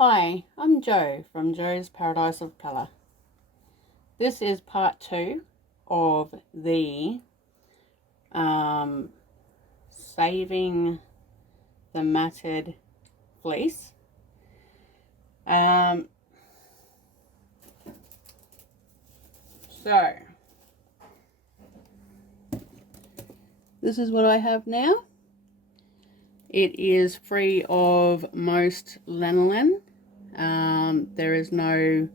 Hi, I'm Joe from Joe's Paradise of Colour. This is part 2 of the saving the matted fleece. So this is what I have now. It is free of most lanolin. There is no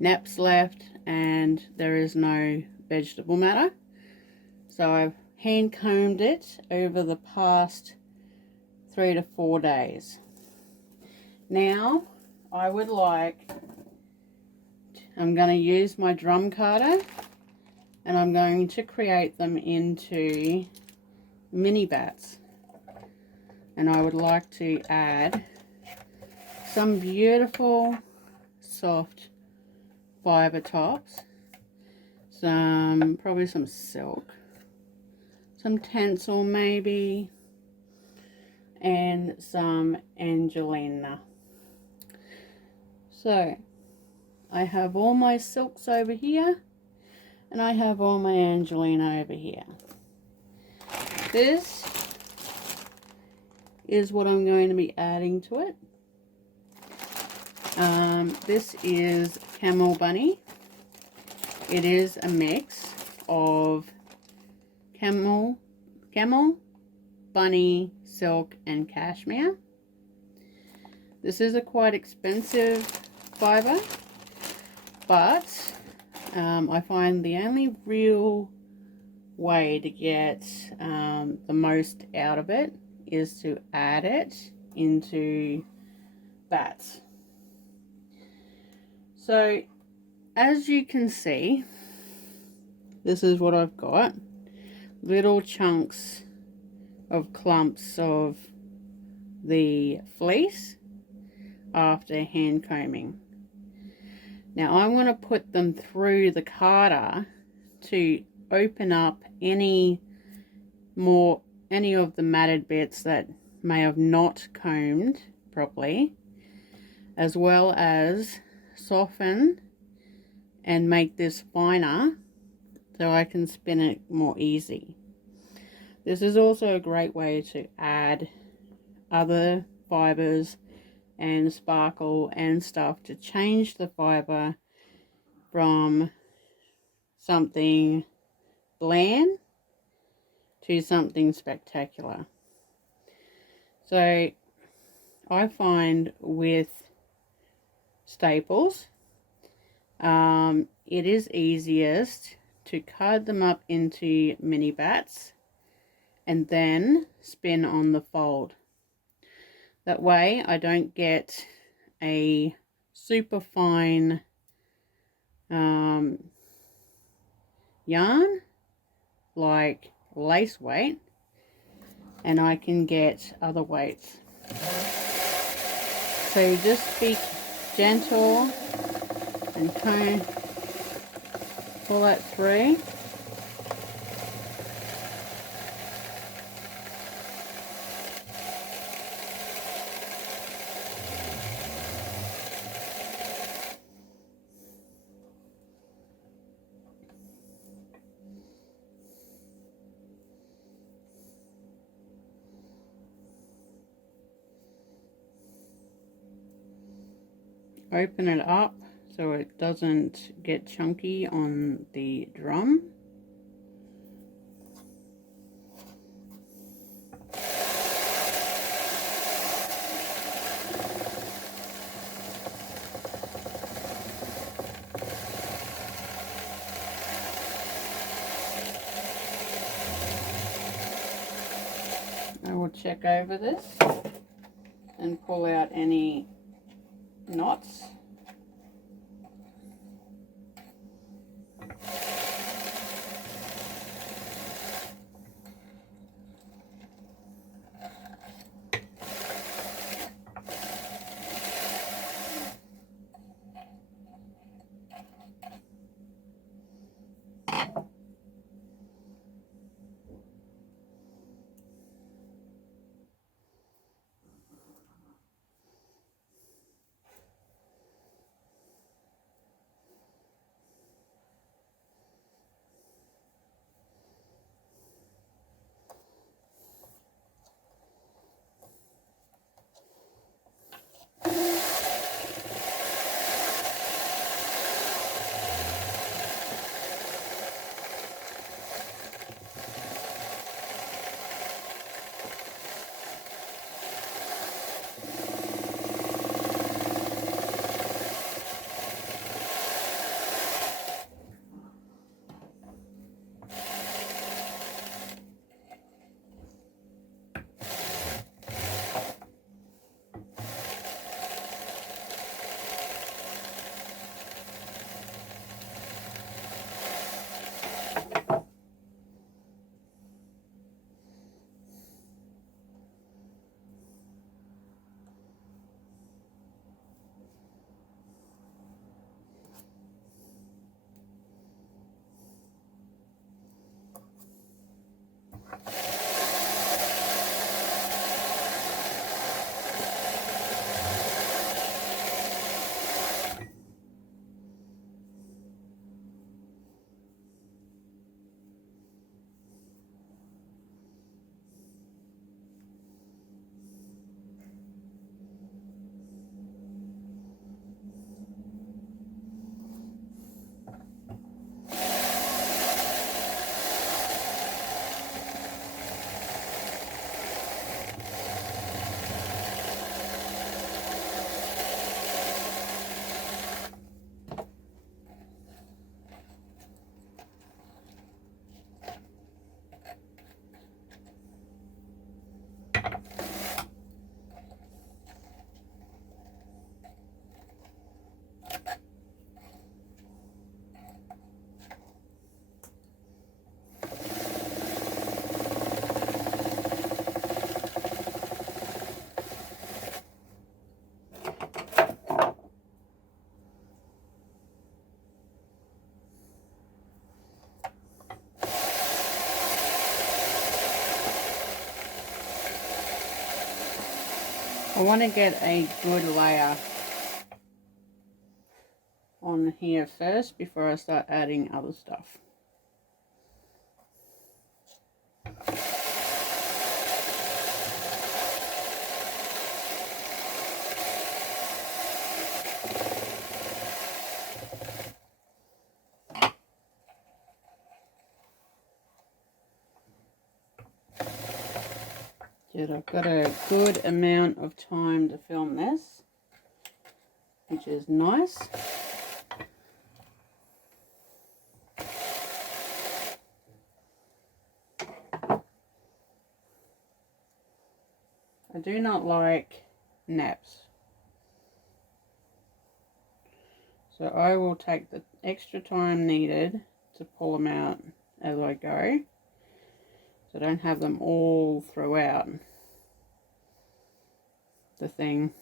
naps left and there is no vegetable matter. So I've hand combed it over the past 3 to 4 days. Now I'm going to use my drum carder and I'm going to create them into mini bats. And I would like to add some beautiful soft fiber tops, probably some silk, some tencel maybe, and some Angelina. So I have all my silks over here and I have all my Angelina over here. This is what I'm going to be adding to it. This is Camel Bunny. It is a mix of camel, bunny, silk, and cashmere. This is a quite expensive fiber, but I find the only real way to get the most out of it is to add it into bats. So as you can see, this is what I've got. Little chunks of clumps of the fleece after hand combing. Now I'm going to put them through the carder to open up any of the matted bits that may have not combed properly, as well as soften and make this finer so I can spin it more easy. This is also a great way to add other fibers and sparkle and stuff to change the fiber from something bland to something spectacular. So I find with staples, it is easiest to cut them up into mini bats and then spin on the fold. That way I don't get a super fine yarn like lace weight, and I can get other weights. So just be gentle and kind of pull that through. Open it up so it doesn't get chunky on the drum. I will check over this and pull out any knots. I want to get a good layer on here first before I start adding other stuff. Good, I've got a good amount of time to film this, which is nice. I do not like naps, so I will take the extra time needed to pull them out as I go, so I don't have them all throughout the thing.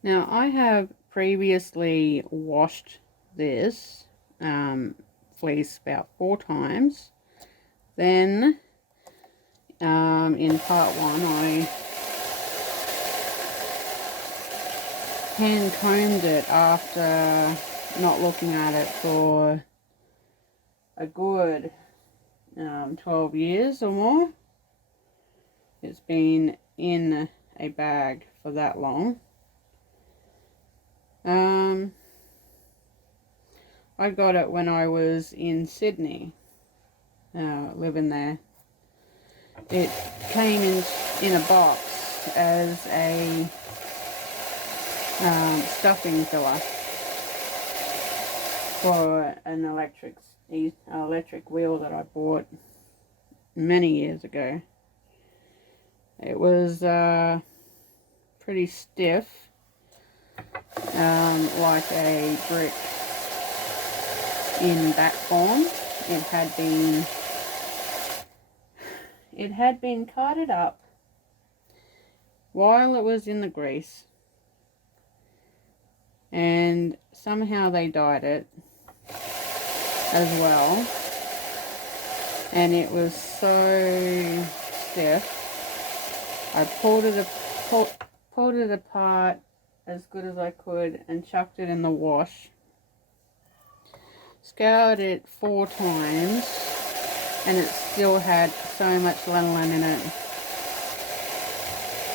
Now I have previously washed this fleece about 4 times. Then in part 1 I hand combed it after not looking at it for a good 12 years or more. It's been in a bag for that long. I got it when I was in Sydney, living there. It came in a box as a stuffing filler for an electric wheel that I bought many years ago. It was pretty stiff, like a brick in back form. It had been carted up while it was in the grease, and somehow they dyed it as well, and it was so stiff. I pulled it apart as good as I could and chucked it in the wash. Scoured it 4 times and it still had so much lanolin in it.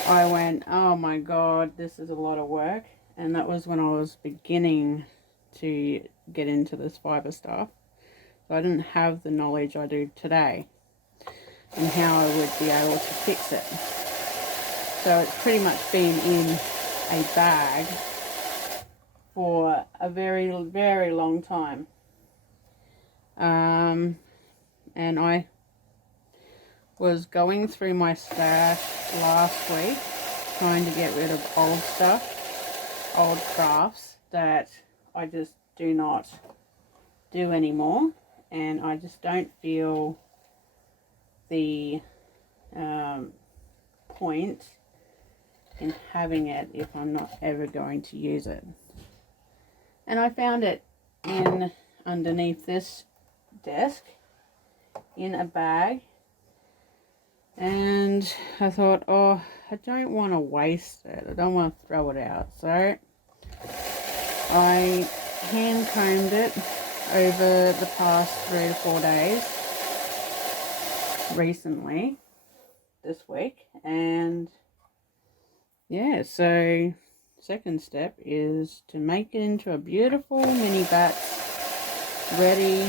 I went, oh my god, this is a lot of work. And that was when I was beginning to get into this fibre stuff. So I didn't have the knowledge I do today and how I would be able to fix it. So it's pretty much been in a bag for a very, very long time. And I was going through my stash last week trying to get rid of old stuff, old crafts that I just do not do anymore, and I just don't feel the point in having it if I'm not ever going to use it. And I found it in underneath this desk in a bag, and I thought, oh, I don't want to waste it, I don't want to throw it out. So I hand combed it over the past 3 to 4 days recently this week, and yeah, so second step is to make it into a beautiful mini bats ready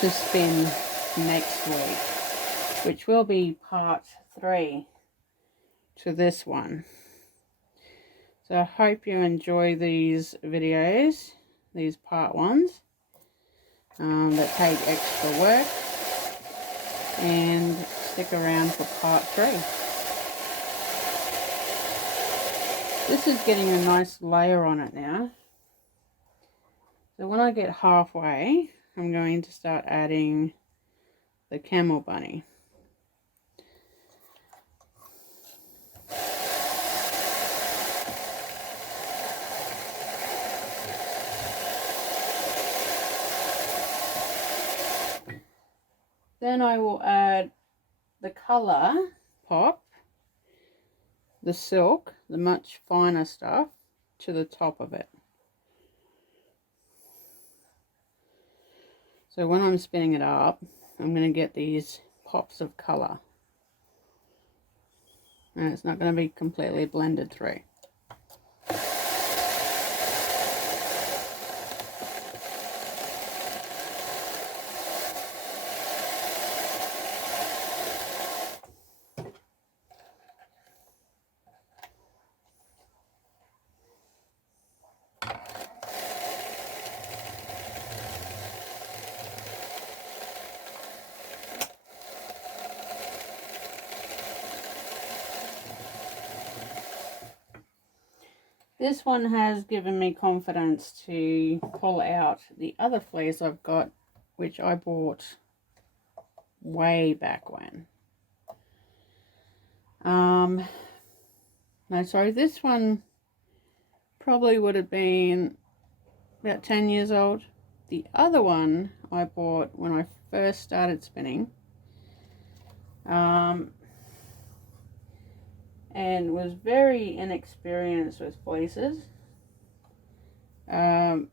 to spin next week, which will be part 3 to this one. So I hope you enjoy these videos, these part 1s that take extra work, and stick around for part 3. This is getting a nice layer on it now. So when I get halfway, I'm going to start adding the camel bunny. Then I will add the colour pop, the silk, the much finer stuff, to the top of it. So when I'm spinning it up, I'm going to get these pops of colour, and it's not going to be completely blended through. This one has given me confidence to pull out the other fleece I've got, which I bought way back when. No, sorry, this one probably would have been about 10 years old. The other one I bought when I first started spinning, and was very inexperienced with fleeces, but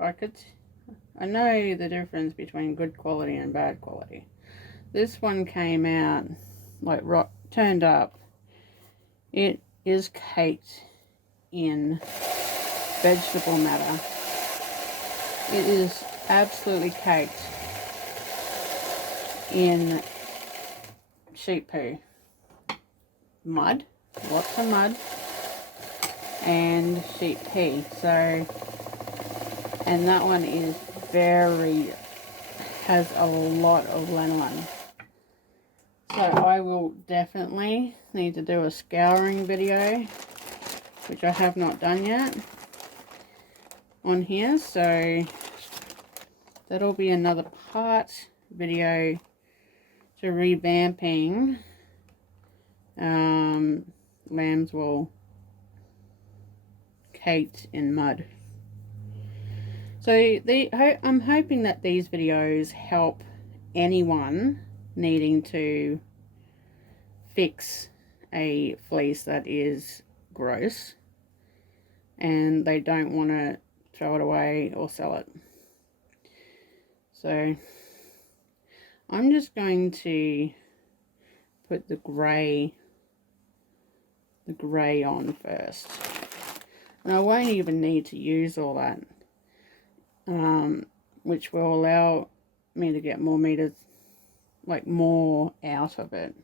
I know the difference between good quality and bad quality. This one came out like turned up. It is caked in vegetable matter, It is absolutely caked in sheep poo. Mud, lots of mud, and sheep pee. So, and that one is has a lot of lanolin. So I will definitely need to do a scouring video, which I have not done yet on here. So that'll be another part video to revamping lamb's wool caked in mud. So I'm hoping that these videos help anyone needing to fix a fleece that is gross and they don't want to throw it away or sell it. So I'm just going to put the grey on first, and I won't even need to use all that, which will allow me to get more meters, like more out of it,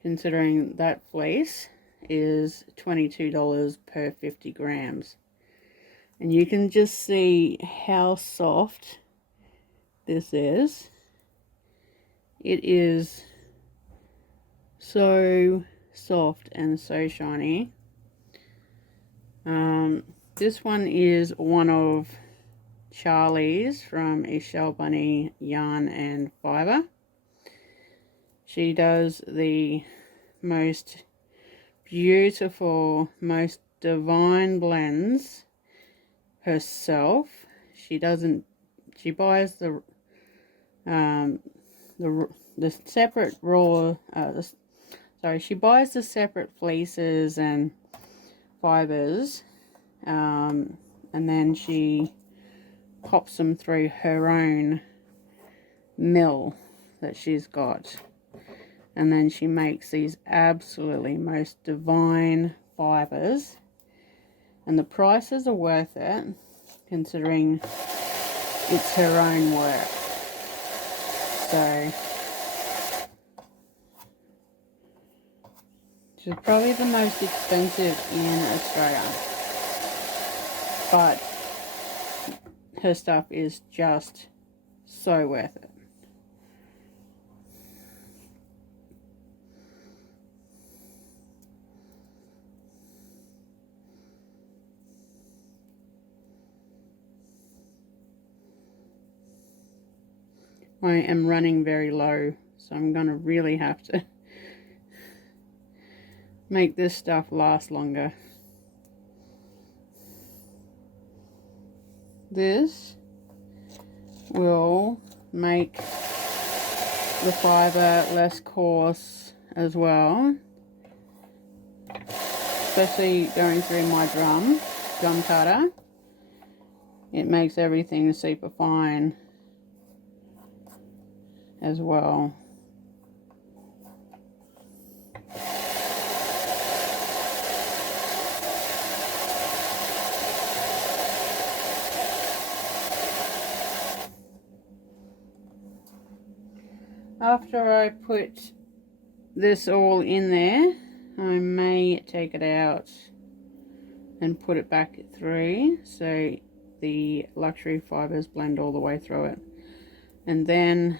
considering that fleece is $22 per 50 grams. And you can just see how soft this is. It is so soft and so shiny. This one is one of Charlie's from Ishell Bunny Yarn and Fibre. She does the most beautiful, most divine blends herself. She buys the separate raw, she buys the separate fleeces and fibers, and then she pops them through her own mill that she's got, and then she makes these absolutely most divine fibers, and the prices are worth it considering it's her own work. So she's probably the most expensive in Australia, but her stuff is just so worth it. I am running very low, so I'm going to really have to make this stuff last longer. This will make the fibre less coarse as well, especially going through my drum cutter. It makes everything super fine as well. After I put this all in there, I may take it out and put it back through so the luxury fibers blend all the way through it, and then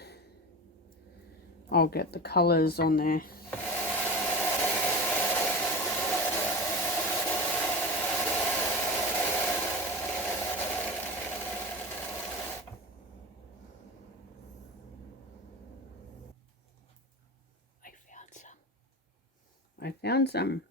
I'll get the colours on there. I found some.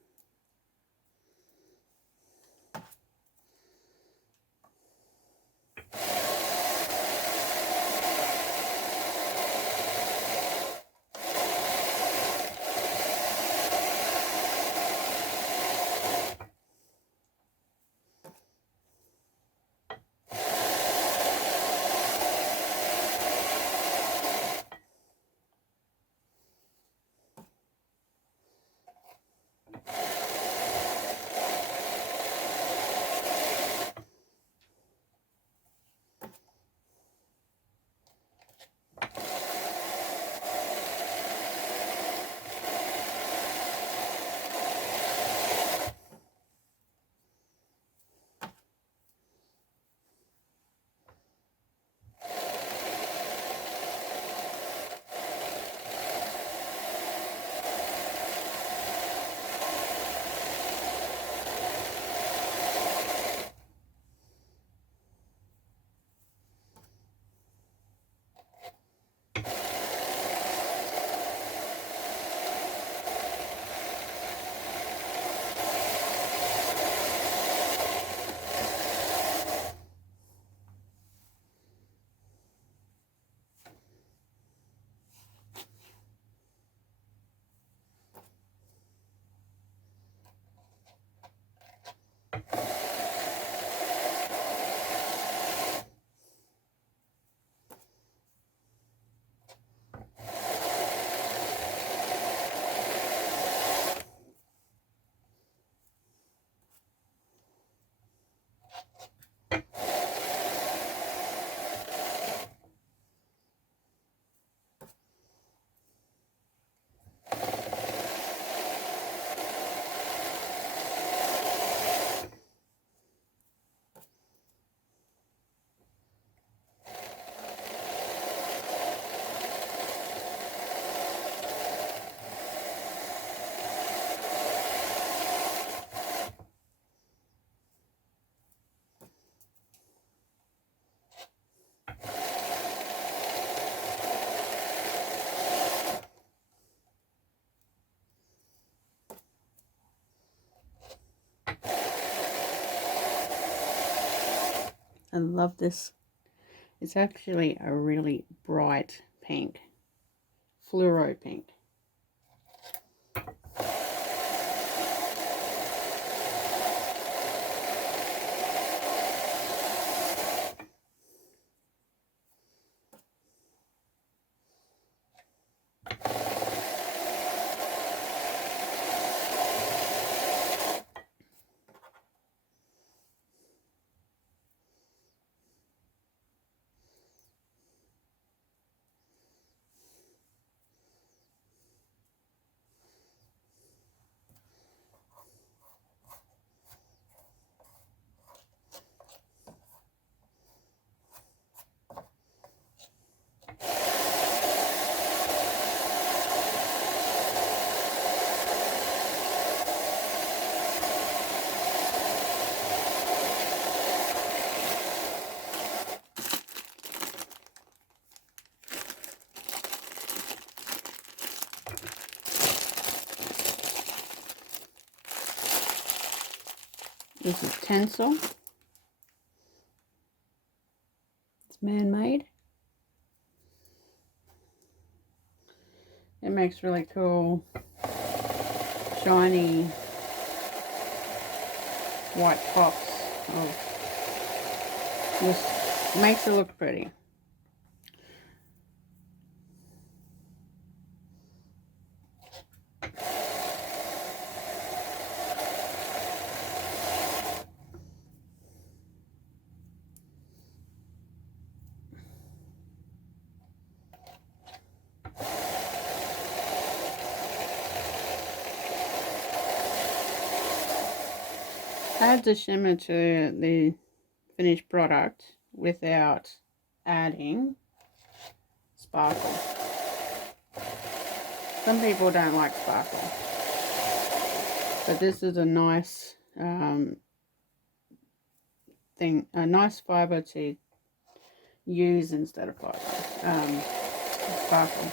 I love this. It's actually a really bright pink, fluoro pink. This is Tencel. It's man-made. It makes really cool, shiny white pops. Just makes it look pretty. Add the shimmer to the finished product without adding sparkle. Some people don't like sparkle, but this is a nice thing, a nice fiber to use instead of sparkle.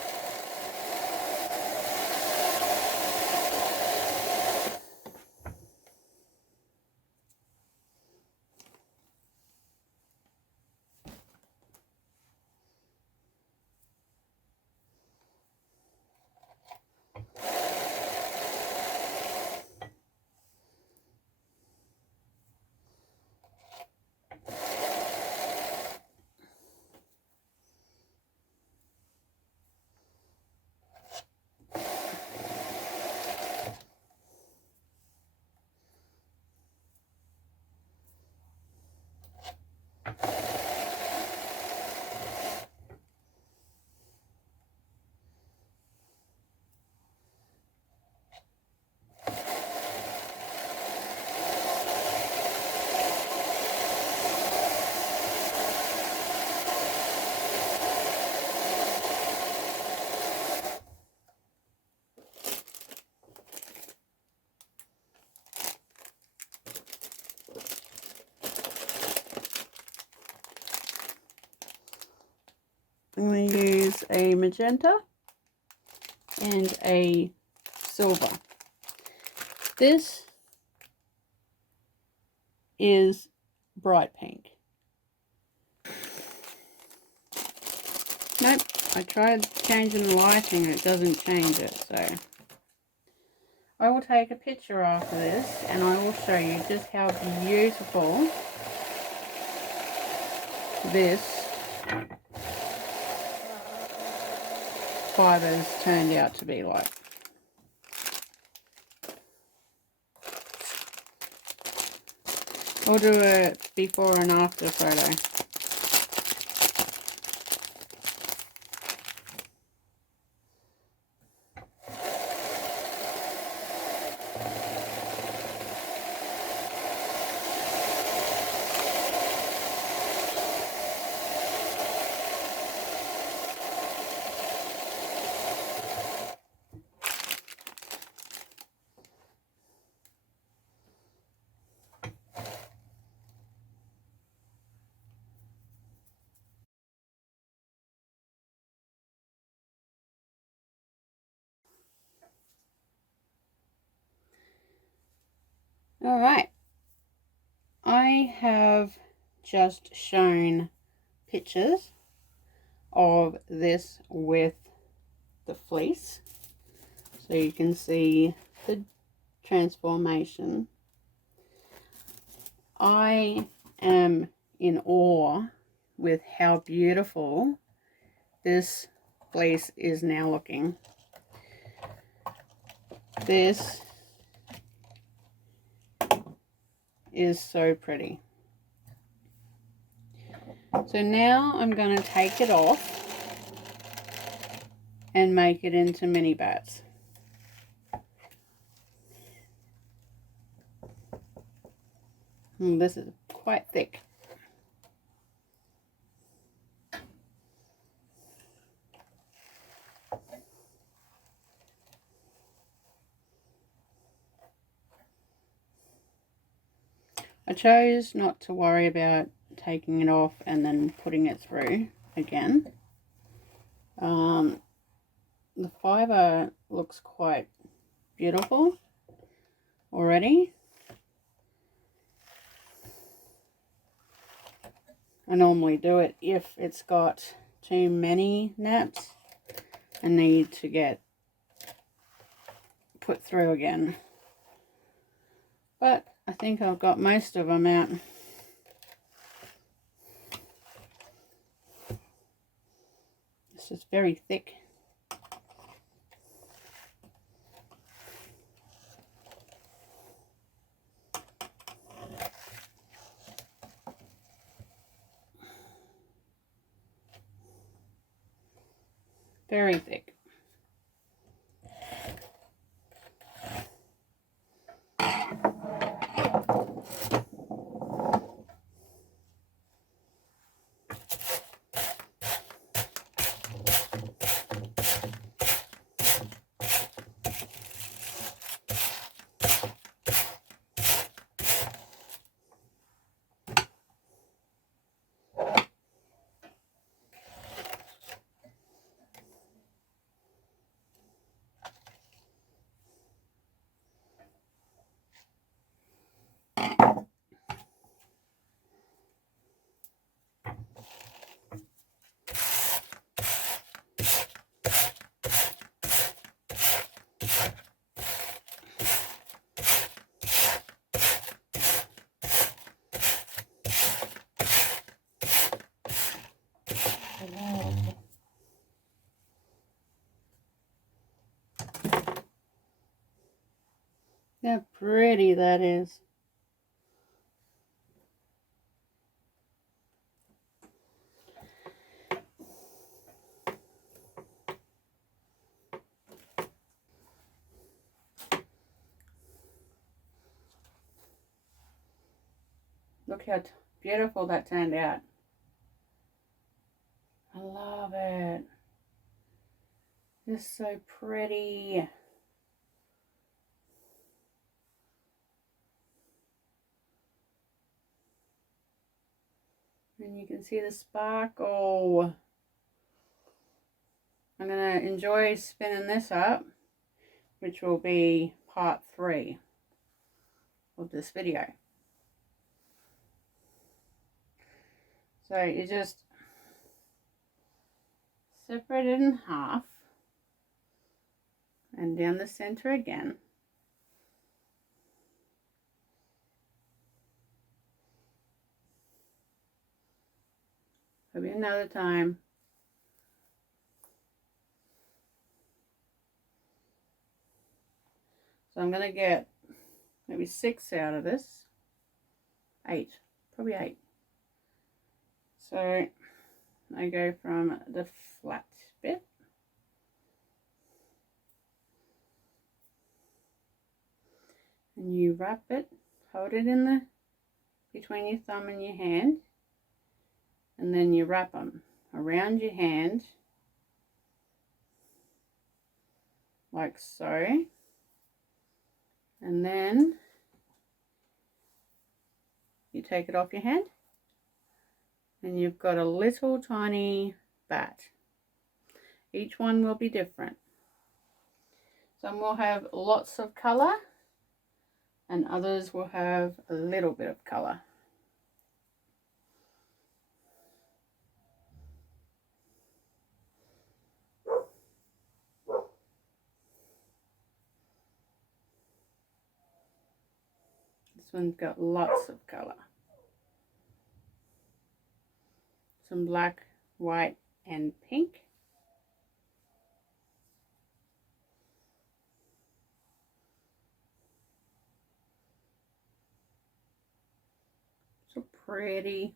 I'm going to use a magenta and a silver. This is bright pink. Nope, I tried changing the lighting and it doesn't change it, so I will take a picture after this and I will show you just how beautiful this fibers turned out to be like. I'll do a before and after photo. Alright, I have just shown pictures of this with the fleece, so you can see the transformation. I am in awe with how beautiful this fleece is now looking. This is so pretty. So now I'm going to take it off and make it into mini bats. This is quite thick. I chose not to worry about taking it off and then putting it through again. The fibre looks quite beautiful already. I normally do it if it's got too many naps and need to get put through again. But I think I've got most of them out. This is very thick. Very thick. How pretty that is. Look how beautiful that turned out. I love it. It's so pretty. And you can see the sparkle. I'm going to enjoy spinning this up, which will be part 3 of this video. So you just separate it in half and down the center again. Maybe another time. So I'm going to get maybe 6 out of this. 8, probably 8. So I go from the flat bit and you wrap it, hold it in the between your thumb and your hand, and then you wrap them around your hand like so, and then you take it off your hand and you've got a little tiny bat. Each one will be different. Some will have lots of colour and others will have a little bit of colour. This one's got lots of colour. Some black, white and pink. So pretty.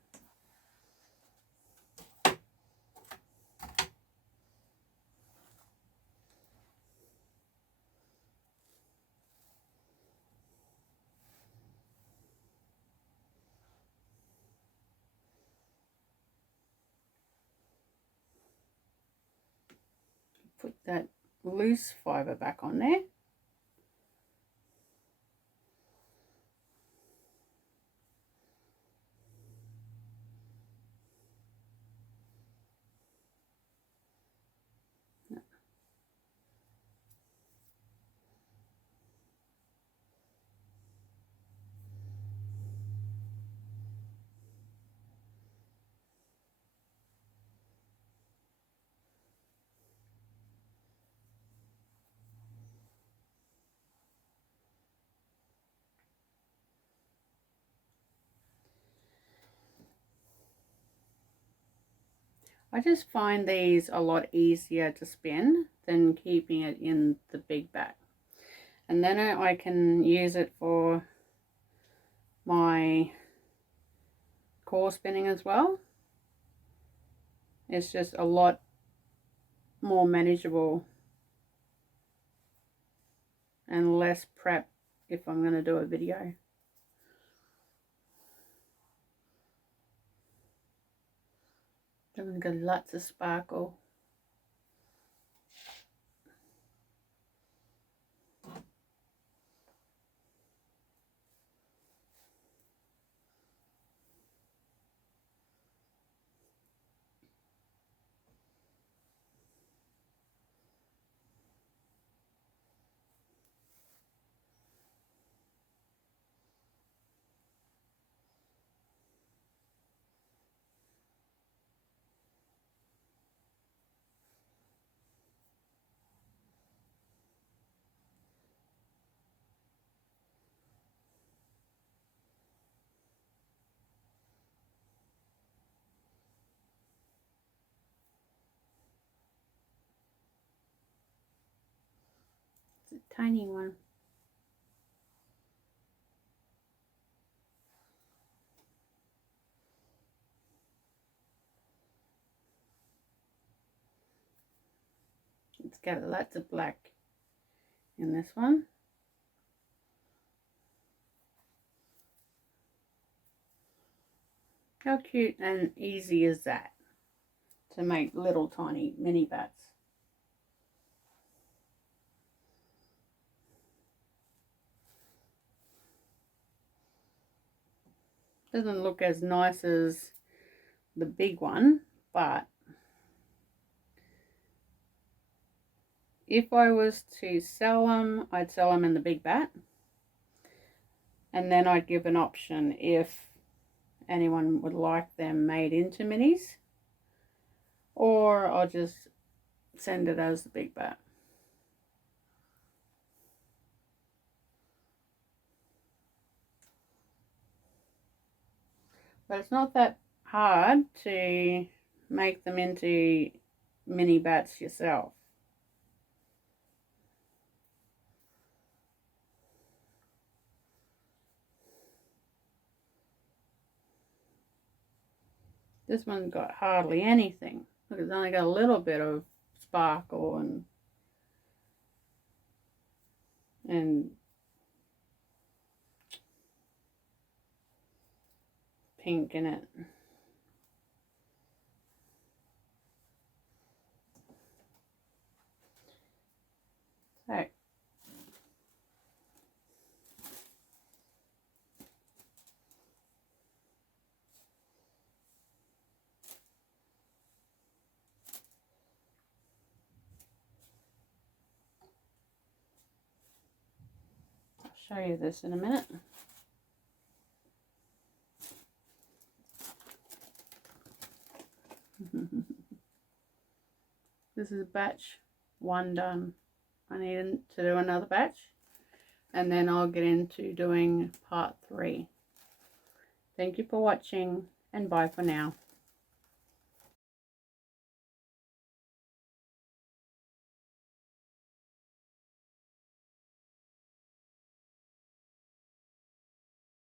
Put that loose fibre back on there. I just find these a lot easier to spin than keeping it in the big bat. And then I can use it for my core spinning as well. It's just a lot more manageable and less prep if I'm going to do a video. I'm going to get lots of sparkle. It's a tiny one. It's got lots of black in this one. How cute and easy is that to make little tiny mini bats? Doesn't look as nice as the big one, but if I was to sell them, I'd sell them in the big bat. And then I'd give an option if anyone would like them made into minis, or I'll just send it as the big bat. But it's not that hard to make them into mini bats yourself. This one's got hardly anything. Look, it's only got a little bit of sparkle and pink in it. So I'll show you this in a minute. This is batch 1 done. I need to do another batch. and then I'll get into doing part 3. Thank you for watching, and bye for now.